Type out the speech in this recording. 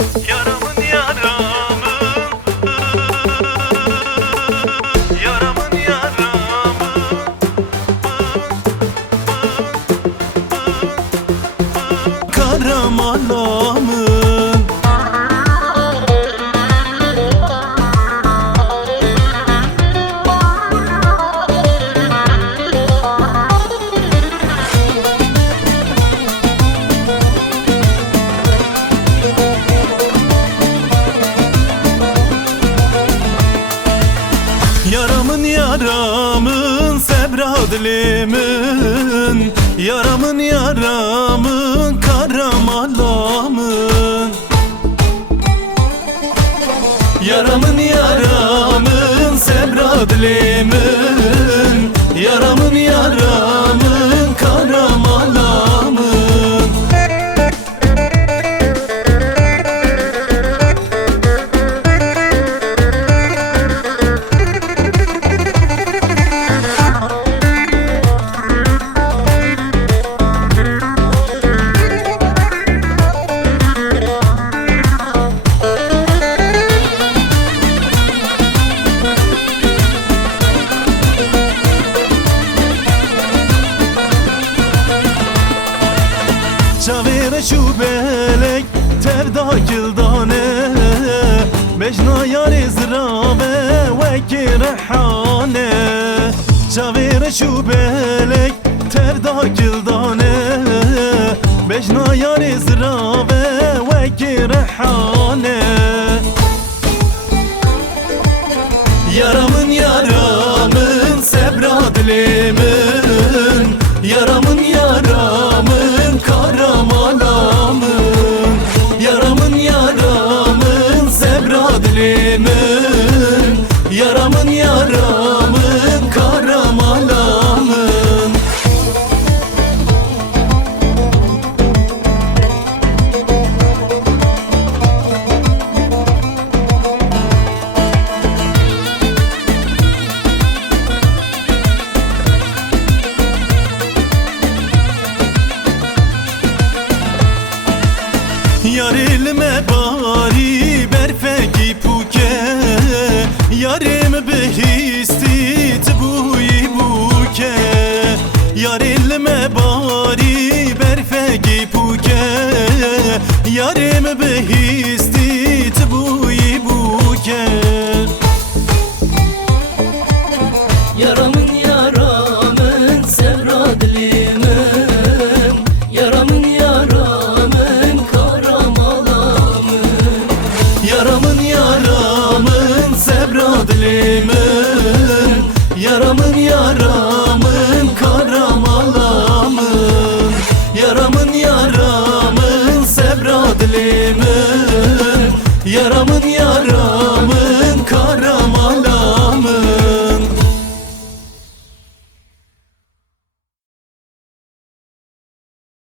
Yaramın yaramın, yaramın yaramın, Karamalamın. Yaramın yaramın sebradlimin, yaramın yaramın karamalamın. Yaramın yaramın sebradlimin, yaramın yaramın karamalamın. Çavere şu belek tevda gildane, Mecna yari zirave veki rehane. Çavere şu belek tevda gildane, Mecna yari zirave veki rehane. Yaramın yaramın sebradlimin, yaramın yaramın karamalamın. Yaramın yaramın sebradlimin, yaramın yaramın karamalamın. Yar ilme bari berfeki puke, Yarim bihistit buyi buke. Yar ilme bari berfeki puke, Yarim bihistit buyi buke.